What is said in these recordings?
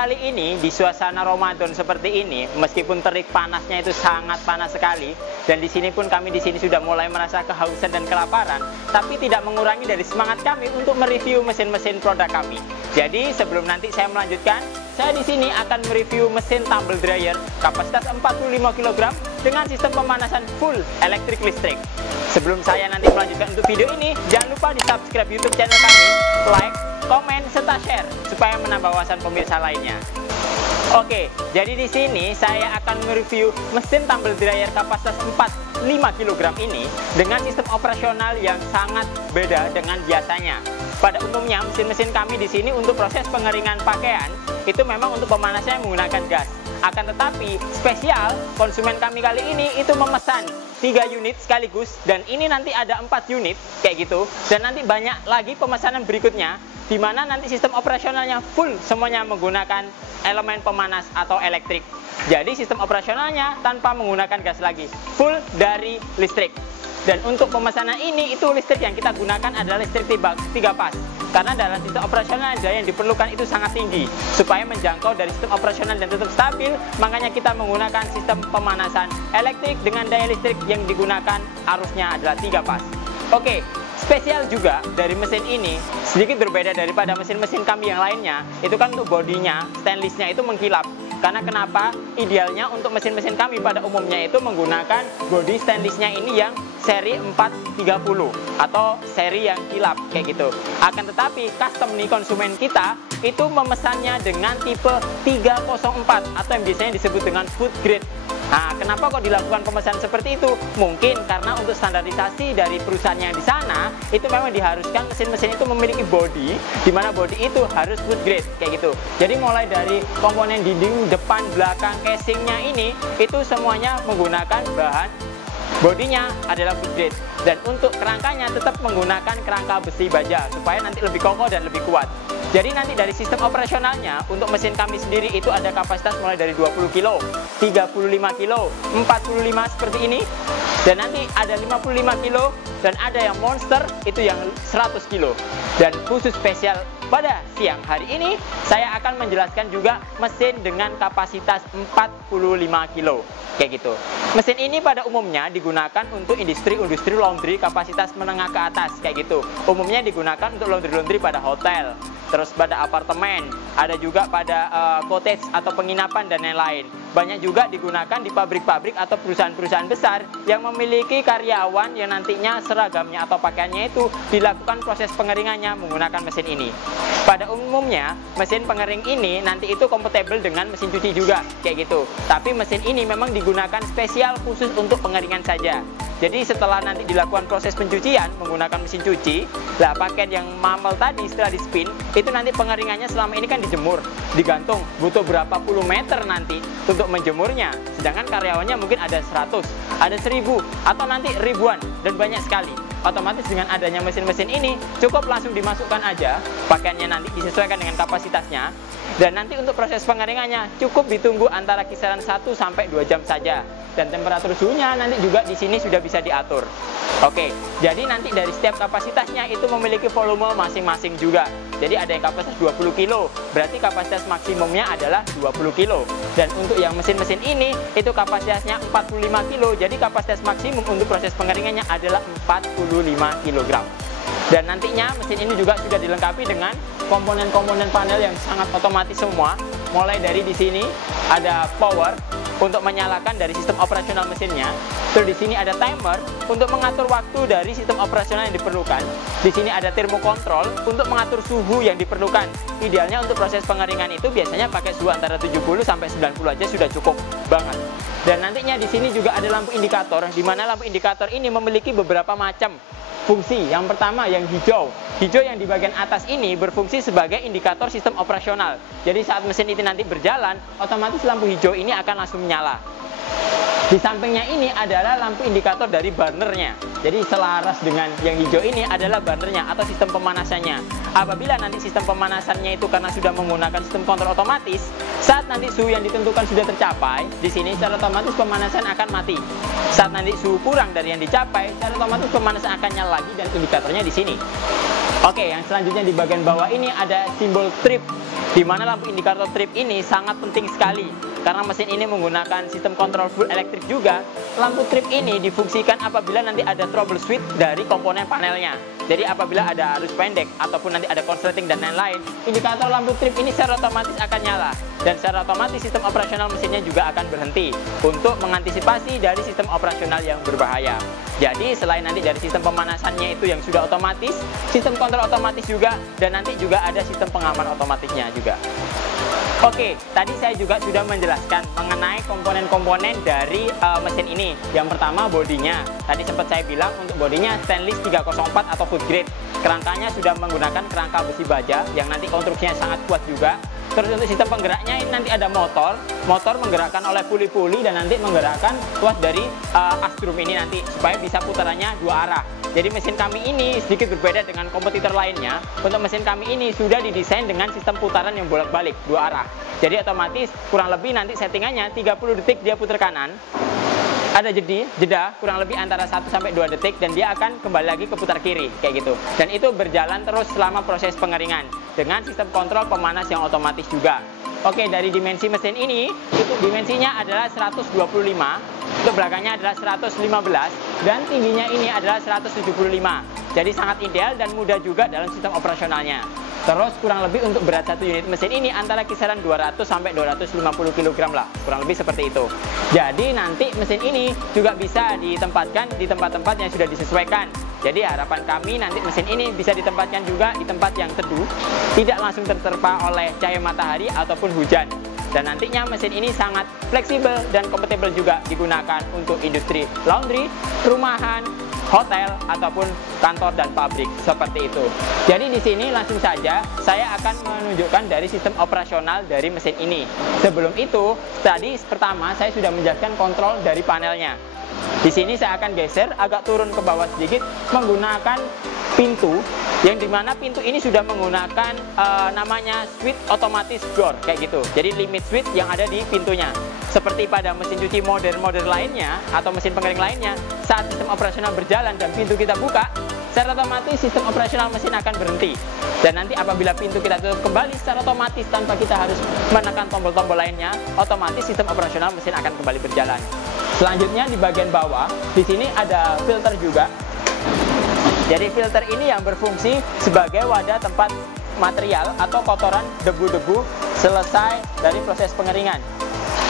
kali ini di suasana Ramadan seperti ini, meskipun terik panasnya itu sangat panas sekali, dan di sini pun kami di sini sudah mulai merasa kehausan dan kelaparan, tapi tidak mengurangi dari semangat kami untuk mereview mesin-mesin produk kami. Jadi sebelum nanti saya melanjutkan, saya di sini akan mereview mesin tumble dryer kapasitas 45 kg dengan sistem pemanasan full elektrik listrik. Sebelum saya nanti melanjutkan untuk video ini, jangan lupa di subscribe YouTube channel kami, like, komen, serta share supaya menambah wawasan pemirsa lainnya. Oke, jadi di sini saya akan mereview mesin tumble dryer kapasitas 45 kg ini dengan sistem operasional yang sangat beda dengan biasanya. Pada umumnya mesin-mesin kami di sini untuk proses pengeringan pakaian itu memang untuk pemanasnya menggunakan gas. Akan tetapi spesial konsumen kami kali ini itu memesan 3 unit sekaligus, dan ini nanti ada 4 unit kayak gitu, dan nanti banyak lagi pemesanan berikutnya di mana nanti sistem operasionalnya full semuanya menggunakan elemen pemanas atau elektrik. Jadi sistem operasionalnya tanpa menggunakan gas lagi, full dari listrik. Dan untuk pemesanan ini itu listrik yang kita gunakan adalah listrik 3 pas. Karena dalam sistem operasional daya yang diperlukan itu sangat tinggi. Supaya menjangkau dari sistem operasional dan tetap stabil, makanya kita menggunakan sistem pemanasan elektrik dengan daya listrik yang digunakan arusnya adalah 3 pas. Oke, spesial juga dari mesin ini sedikit berbeda daripada mesin-mesin kami yang lainnya. Itu kan untuk bodinya, stainlessnya itu mengkilap. Karena kenapa? Idealnya untuk mesin-mesin kami pada umumnya itu menggunakan bodi stainlessnya ini yang seri 430 atau seri yang kilap kayak gitu. Akan tetapi custom nih konsumen kita itu memesannya dengan tipe 304 atau yang biasanya disebut dengan food grade. Nah, kenapa kok dilakukan pemesanan seperti itu? Mungkin karena untuk standarisasi dari perusahaannya di sana itu memang diharuskan mesin-mesin itu memiliki bodi, di mana bodi itu harus food grade kayak gitu. Jadi mulai dari komponen dinding depan, belakang, casingnya ini itu semuanya menggunakan bahan bodinya adalah food grade, dan untuk kerangkanya tetap menggunakan kerangka besi baja supaya nanti lebih kokoh dan lebih kuat. Jadi nanti dari sistem operasionalnya untuk mesin kami sendiri itu ada kapasitas mulai dari 20 kg, 35 kg, 45 seperti ini, dan nanti ada 55 kg, dan ada yang monster itu yang 100 kg. Dan khusus spesial pada siang hari ini saya akan menjelaskan juga mesin dengan kapasitas 45 kg kayak gitu. Mesin ini pada umumnya digunakan untuk industri laundry kapasitas menengah ke atas kayak gitu. Umumnya digunakan untuk laundry pada hotel, terus pada apartemen, ada juga pada cottage atau penginapan dan lain-lain. Banyak juga digunakan di pabrik-pabrik atau perusahaan-perusahaan besar yang memiliki karyawan yang nantinya seragamnya atau pakaiannya itu dilakukan proses pengeringannya menggunakan mesin ini. Pada umumnya mesin pengering ini nanti itu kompatibel dengan mesin cuci juga kayak gitu. Tapi mesin ini memang digunakan spesial khusus untuk pengeringan saja. Jadi setelah nanti dilakukan proses pencucian menggunakan mesin cuci, lah pakaian yang mamel tadi setelah di spin itu nanti pengeringannya selama ini kan dijemur, digantung, butuh berapa puluh meter nanti untuk menjemurnya. Sedangkan karyawannya mungkin ada 100, ada 1000, atau nanti ribuan, dan banyak sekali. Otomatis dengan adanya mesin-mesin ini cukup langsung dimasukkan aja, pakaiannya nanti disesuaikan dengan kapasitasnya, dan nanti untuk proses pengeringannya cukup ditunggu antara kisaran 1 sampai 2 jam saja. Dan temperatur suhunya nanti juga di sini sudah bisa diatur. Oke, jadi nanti dari setiap kapasitasnya itu memiliki volume masing-masing juga. Jadi ada yang kapasitas 20 kg, berarti kapasitas maksimumnya adalah 20 kg. Dan untuk yang mesin-mesin ini itu kapasitasnya 45 kg, jadi kapasitas maksimum untuk proses pengeringannya adalah 45 kg. Dan nantinya mesin ini juga sudah dilengkapi dengan komponen-komponen panel yang sangat otomatis semua. Mulai dari di sini ada power untuk menyalakan dari sistem operasional mesinnya. Terus di sini ada timer untuk mengatur waktu dari sistem operasional yang diperlukan. Di sini ada thermocontrol untuk mengatur suhu yang diperlukan. Idealnya untuk proses pengeringan itu biasanya pakai suhu antara 70 sampai 90 aja sudah cukup banget. Dan nantinya di sini juga ada lampu indikator, di mana lampu indikator ini memiliki beberapa macam fungsi. Yang pertama yang hijau. Hijau yang di bagian atas ini berfungsi sebagai indikator sistem operasional. Jadi saat mesin itu nanti berjalan, otomatis lampu hijau ini akan langsung menyala. Di sampingnya ini adalah lampu indikator dari burnernya. Jadi selaras dengan yang hijau ini adalah burnernya atau sistem pemanasannya. Apabila nanti sistem pemanasannya itu karena sudah menggunakan sistem kontrol otomatis, saat nanti suhu yang ditentukan sudah tercapai, di sini secara otomatis pemanasan akan mati. Saat nanti suhu kurang dari yang dicapai, secara otomatis pemanasan akan nyala lagi dan indikatornya di sini. Oke, yang selanjutnya di bagian bawah ini ada simbol trip di mana lampu indikator trip ini sangat penting sekali. Karena mesin ini menggunakan sistem kontrol full elektrik juga, lampu trip ini difungsikan apabila nanti ada troubleshoot dari komponen panelnya. Jadi apabila ada arus pendek ataupun nanti ada konsleting dan lain-lain, indikator lampu trip ini secara otomatis akan nyala. Dan secara otomatis sistem operasional mesinnya juga akan berhenti untuk mengantisipasi dari sistem operasional yang berbahaya. Jadi selain nanti dari sistem pemanasannya itu yang sudah otomatis, sistem kontrol otomatis juga, dan nanti juga ada sistem pengaman otomatisnya juga. Oke, tadi saya juga sudah menjelaskan mengenai komponen-komponen dari mesin ini. Yang pertama bodinya. Tadi sempat saya bilang untuk bodinya stainless 304 atau food grade. Kerangkanya sudah menggunakan kerangka besi baja yang nanti konstruksinya sangat kuat juga. Terus untuk sistem penggeraknya ini nanti ada motor menggerakkan oleh puli-puli dan nanti menggerakkan tuas dari astrum ini nanti supaya bisa putarannya dua arah. Jadi mesin kami ini sedikit berbeda dengan kompetitor lainnya. Untuk mesin kami ini sudah didesain dengan sistem putaran yang bolak-balik dua arah. Jadi otomatis kurang lebih nanti settingannya 30 detik dia putar kanan. Ada jeda kurang lebih antara 1 sampai 2 detik dan dia akan kembali lagi ke putar kiri kayak gitu. Dan itu berjalan terus selama proses pengeringan dengan sistem kontrol pemanas yang otomatis juga. Oke, dari dimensi mesin ini itu dimensinya adalah 125, untuk belakangnya adalah 115 dan tingginya ini adalah 175. Jadi sangat ideal dan mudah juga dalam sistem operasionalnya. Terus kurang lebih untuk berat satu unit mesin ini antara kisaran 200 sampai 250 kg lah, kurang lebih seperti itu. Jadi nanti mesin ini juga bisa ditempatkan di tempat-tempat yang sudah disesuaikan. Jadi harapan kami nanti mesin ini bisa ditempatkan juga di tempat yang teduh, tidak langsung terterpa oleh cahaya matahari ataupun hujan. Dan nantinya mesin ini sangat fleksibel dan kompatibel juga digunakan untuk industri laundry, rumahan, hotel ataupun kantor dan pabrik seperti itu. Jadi di sini langsung saja saya akan menunjukkan dari sistem operasional dari mesin ini. Sebelum itu, tadi pertama saya sudah menjelaskan kontrol dari panelnya. Di sini saya akan geser agak turun ke bawah sedikit menggunakan pintu, yang dimana pintu ini sudah menggunakan namanya switch otomatis door kayak gitu. Jadi limit switch yang ada di pintunya. Seperti pada mesin cuci modern lainnya atau mesin pengering lainnya, saat sistem operasional berjalan dan pintu kita buka, secara otomatis sistem operasional mesin akan berhenti. Dan nanti apabila pintu kita tutup kembali secara otomatis tanpa kita harus menekan tombol-tombol lainnya, otomatis sistem operasional mesin akan kembali berjalan. Selanjutnya di bagian bawah, di sini ada filter juga. Jadi filter ini yang berfungsi sebagai wadah tempat material atau kotoran debu-debu selesai dari proses pengeringan.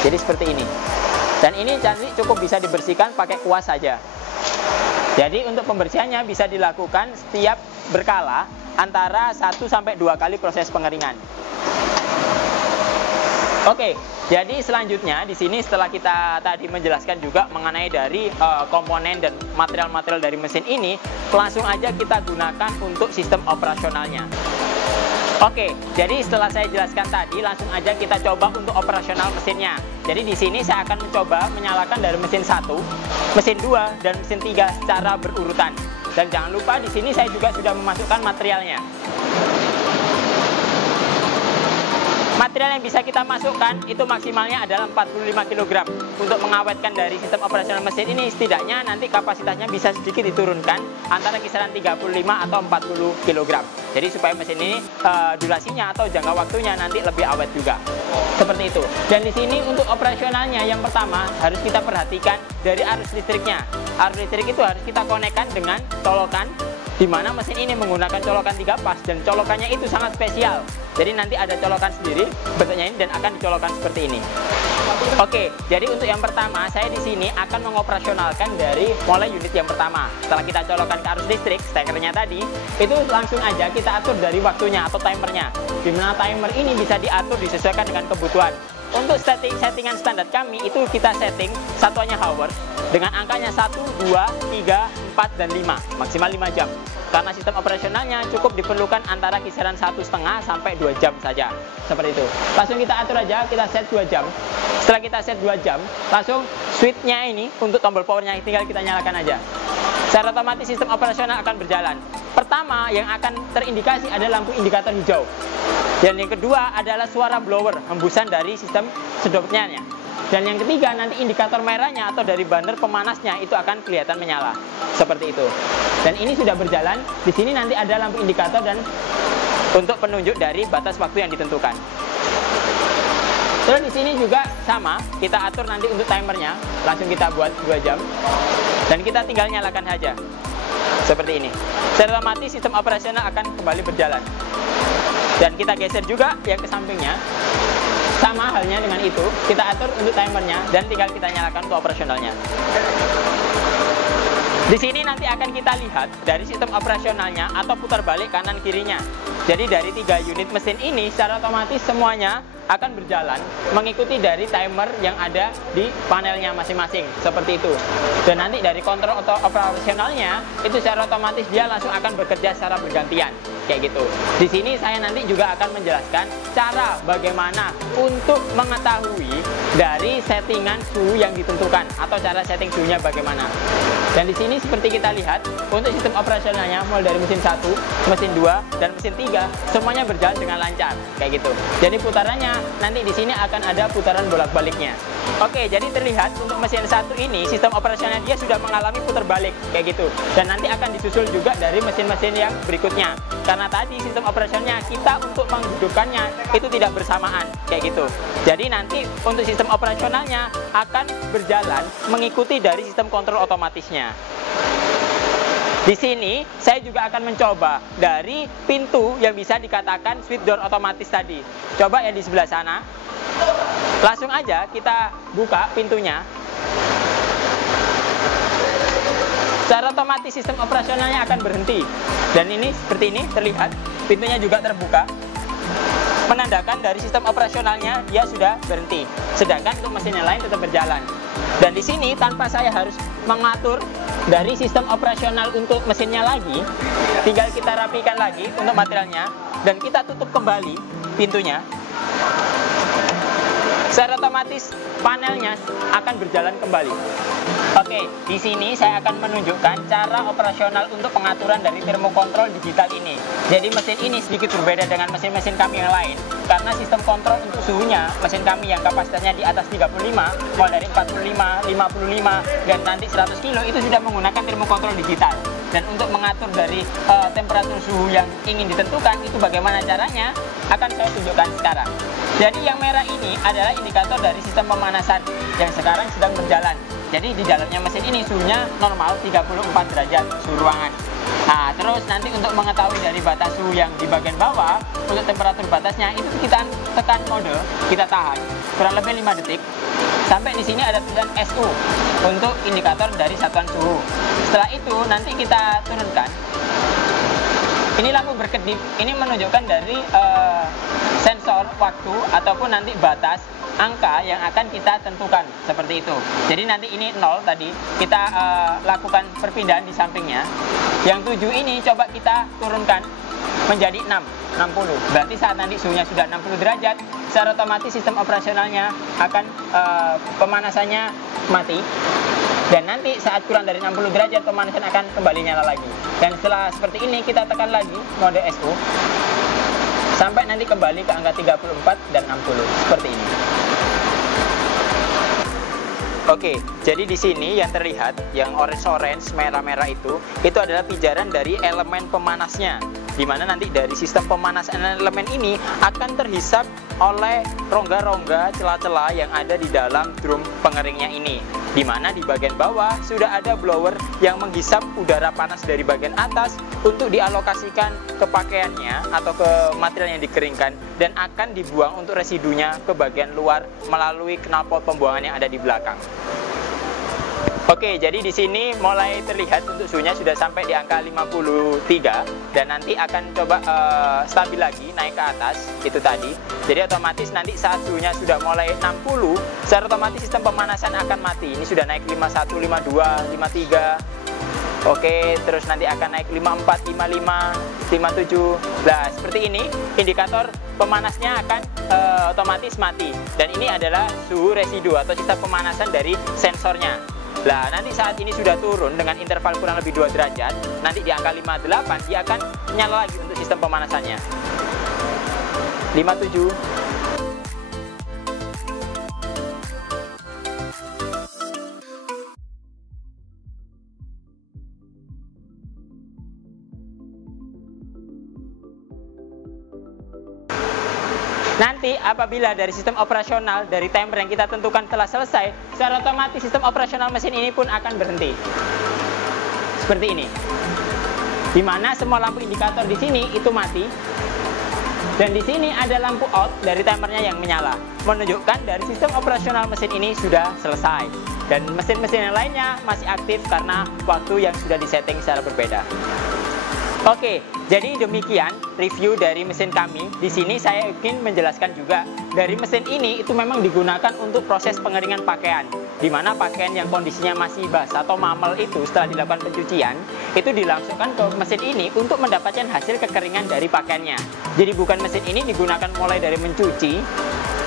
Jadi seperti ini. Dan ini nanti cukup bisa dibersihkan pakai kuas saja. Jadi untuk pembersihannya bisa dilakukan setiap berkala antara 1 sampai 2 kali proses pengeringan. Oke, jadi selanjutnya di sini setelah kita tadi menjelaskan juga mengenai dari komponen dan material-material dari mesin ini, langsung aja kita gunakan untuk sistem operasionalnya. Oke, jadi setelah saya jelaskan tadi, langsung aja kita coba untuk operasional mesinnya. Jadi di sini saya akan mencoba menyalakan dari mesin 1, mesin 2, dan mesin 3 secara berurutan. Dan jangan lupa di sini saya juga sudah memasukkan materialnya. Material yang bisa kita masukkan itu maksimalnya adalah 45 kg. Untuk mengawetkan dari sistem operasional mesin ini, setidaknya nanti kapasitasnya bisa sedikit diturunkan antara kisaran 35 atau 40 kg. Jadi supaya mesin ini durasinya atau jangka waktunya nanti lebih awet juga. Seperti itu. Dan di sini untuk operasionalnya yang pertama harus kita perhatikan dari arus listriknya. Arus listrik itu harus kita konekkan dengan colokan, di mana mesin ini menggunakan colokan 3 pas dan colokannya itu sangat spesial. Jadi nanti ada colokan sendiri bentuknya ini dan akan dicolokkan seperti ini. Oke, jadi untuk yang pertama saya di sini akan mengoperasionalkan dari mulai unit yang pertama. Setelah kita colokkan ke arus listrik, stekernya tadi, itu langsung aja kita atur dari waktunya atau timernya. Di mana timer ini bisa diatur disesuaikan dengan kebutuhan. Untuk settingan standar kami itu kita setting satuannya hours dengan angkanya 1, 2, 3, 4, dan 5, maksimal 5 jam. Karena sistem operasionalnya cukup diperlukan antara kisaran 1,5 sampai 2 jam saja. Seperti itu. Langsung kita atur aja, kita set 2 jam. Setelah kita set 2 jam, langsung switch-nya ini untuk tombol powernya tinggal kita nyalakan aja. Secara otomatis sistem operasional akan berjalan. Pertama yang akan terindikasi adalah lampu indikator hijau. Dan yang kedua adalah suara blower, hembusan dari sistem sedotnya. Dan yang ketiga nanti indikator merahnya atau dari burner pemanasnya itu akan kelihatan menyala. Seperti itu. Dan ini sudah berjalan. Di sini nanti ada lampu indikator dan untuk penunjuk dari batas waktu yang ditentukan. Terus di sini juga sama, kita atur nanti untuk timernya, langsung kita buat 2 jam, dan kita tinggal nyalakan saja, seperti ini. Secara otomatis sistem operasional akan kembali berjalan. Dan kita geser juga yang ke sampingnya, sama halnya dengan itu, kita atur untuk timernya, dan tinggal kita nyalakan untuk operasionalnya. Di sini nanti akan kita lihat dari sistem operasionalnya atau putar balik kanan kirinya. Jadi dari 3 unit mesin ini secara otomatis semuanya akan berjalan mengikuti dari timer yang ada di panelnya masing-masing, seperti itu. Dan nanti dari kontrol operasionalnya itu secara otomatis dia langsung akan bekerja secara bergantian, kayak gitu. Di sini saya nanti juga akan menjelaskan cara bagaimana untuk mengetahui dari settingan suhu yang ditentukan atau cara setting suhunya bagaimana. Dan di sini seperti kita lihat untuk sistem operasionalnya mulai dari mesin 1, mesin 2, dan mesin 3 semuanya berjalan dengan lancar, kayak gitu. Jadi putarannya nanti di sini akan ada putaran bolak-baliknya. Oke, jadi terlihat untuk mesin 1 ini sistem operasional dia sudah mengalami putar balik, kayak gitu. Dan nanti akan disusul juga dari mesin-mesin yang berikutnya. Karena tadi sistem operasionalnya kita untuk menghidupkannya itu tidak bersamaan, kayak gitu. Jadi nanti untuk sistem operasionalnya akan berjalan mengikuti dari sistem kontrol otomatisnya. Di sini saya juga akan mencoba dari pintu yang bisa dikatakan switch door otomatis tadi. Coba ya di sebelah sana. Langsung aja kita buka pintunya. Secara otomatis sistem operasionalnya akan berhenti. Dan ini seperti ini terlihat pintunya juga terbuka, menandakan dari sistem operasionalnya dia sudah berhenti. Sedangkan untuk mesin yang lain tetap berjalan. Dan di sini tanpa saya harus mengatur dari sistem operasional untuk mesinnya lagi, tinggal kita rapikan lagi untuk materialnya dan kita tutup kembali pintunya. Secara otomatis panelnya akan berjalan kembali. Oke, di sini saya akan menunjukkan cara operasional untuk pengaturan dari termokontrol digital ini. Jadi mesin ini sedikit berbeda dengan mesin-mesin kami yang lain. Karena sistem kontrol untuk suhunya, mesin kami yang kapasitasnya di atas 35, mulai dari 45, 55, dan nanti 100 kilo itu sudah menggunakan termokontrol digital. Dan untuk mengatur dari temperatur suhu yang ingin ditentukan, itu bagaimana caranya, akan saya tunjukkan sekarang. Jadi yang merah ini adalah indikator dari sistem pemanasan yang sekarang sedang berjalan. Jadi di dalamnya mesin ini suhunya normal 34 derajat suhu ruangan. Nah, terus nanti untuk mengetahui dari batas suhu yang di bagian bawah, untuk temperatur batasnya itu kita tekan mode, kita tahan kurang lebih 5 detik. Sampai di sini ada tulisan SU untuk indikator dari satuan suhu. Setelah itu nanti kita turunkan. Ini lampu berkedip, ini menunjukkan dari sensor waktu ataupun nanti batas angka yang akan kita tentukan, seperti itu. Jadi nanti ini 0 tadi, kita lakukan perpindahan di sampingnya. Yang 7 ini coba kita turunkan menjadi 60. Berarti saat nanti suhunya sudah 60 derajat, secara otomatis sistem operasionalnya akan pemanasannya mati. Dan nanti saat kurang dari 60 derajat pemanasan akan kembali nyala lagi. Dan setelah seperti ini kita tekan lagi mode SU sampai nanti kembali ke angka 34 dan 60 seperti ini. Oke, jadi di sini yang terlihat yang orange merah-merah itu adalah pijaran dari elemen pemanasnya. Di mana nanti dari sistem pemanasan elemen ini akan terhisap oleh rongga-rongga celah-celah yang ada di dalam drum pengeringnya ini. Di mana di bagian bawah sudah ada blower yang menghisap udara panas dari bagian atas untuk dialokasikan ke pakaiannya atau ke material yang dikeringkan dan akan dibuang untuk residunya ke bagian luar melalui knalpot pembuangan yang ada di belakang. Oke, jadi di sini mulai terlihat untuk suhunya sudah sampai di angka 53 dan nanti akan coba stabil lagi naik ke atas itu tadi. Jadi otomatis nanti saat suhunya sudah mulai 60, secara otomatis sistem pemanasan akan mati. Ini sudah naik 51, 52, 53. Oke, terus nanti akan naik 54, 55, 57. Nah, seperti ini indikator pemanasnya akan otomatis mati. Dan ini adalah suhu residu atau sisa pemanasan dari sensornya. Nah, nanti saat ini sudah turun dengan interval kurang lebih 2 derajat, nanti di angka 58 dia akan nyala lagi untuk sistem pemanasannya. 57. Nanti apabila dari sistem operasional dari timer yang kita tentukan telah selesai, secara otomatis sistem operasional mesin ini pun akan berhenti. Seperti ini. Di mana semua lampu indikator di sini itu mati. Dan di sini ada lampu out dari timernya yang menyala, menunjukkan dari sistem operasional mesin ini sudah selesai. Dan mesin-mesin yang lainnya masih aktif karena waktu yang sudah disetting secara berbeda. Oke, jadi demikian review dari mesin kami. Di sini saya ingin menjelaskan juga dari mesin ini itu memang digunakan untuk proses pengeringan pakaian, di mana pakaian yang kondisinya masih basah atau mamel itu setelah dilakukan pencucian itu dilangsungkan ke mesin ini untuk mendapatkan hasil kekeringan dari pakaiannya. Jadi bukan mesin ini digunakan mulai dari mencuci,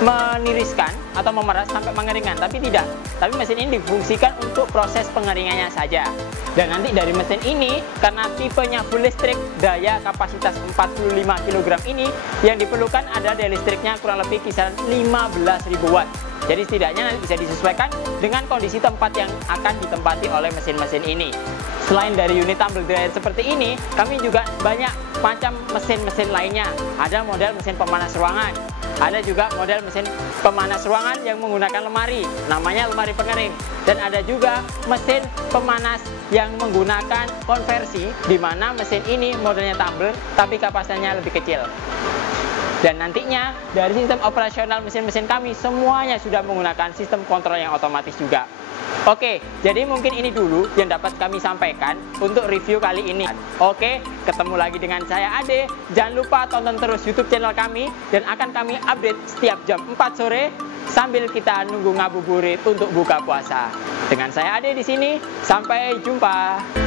meniriskan atau memeras sampai pengeringan, tapi tidak. Tapi mesin ini difungsikan untuk proses pengeringannya saja. Dan nanti dari mesin ini, karena tipenya full listrik, daya kapasitas 45 kg ini, yang diperlukan adalah daya listriknya kurang lebih kisaran 15.000 watt. Jadi setidaknya nanti bisa disesuaikan dengan kondisi tempat yang akan ditempati oleh mesin-mesin ini. Selain dari unit tumble dryer seperti ini, kami juga banyak macam mesin-mesin lainnya. Ada model mesin pemanas ruangan, ada juga model mesin pemanas ruangan yang menggunakan lemari, namanya lemari pengering. Dan ada juga mesin pemanas yang menggunakan konversi, di mana mesin ini modelnya tumbler tapi kapasitasnya lebih kecil. Dan nantinya dari sistem operasional mesin-mesin kami semuanya sudah menggunakan sistem kontrol yang otomatis juga. Oke, jadi mungkin ini dulu yang dapat kami sampaikan untuk review kali ini. Oke, ketemu lagi dengan saya Ade. Jangan lupa tonton terus YouTube channel kami dan akan kami update setiap jam 4 sore sambil kita nunggu ngabuburit untuk buka puasa. Dengan saya Ade di sini, sampai jumpa.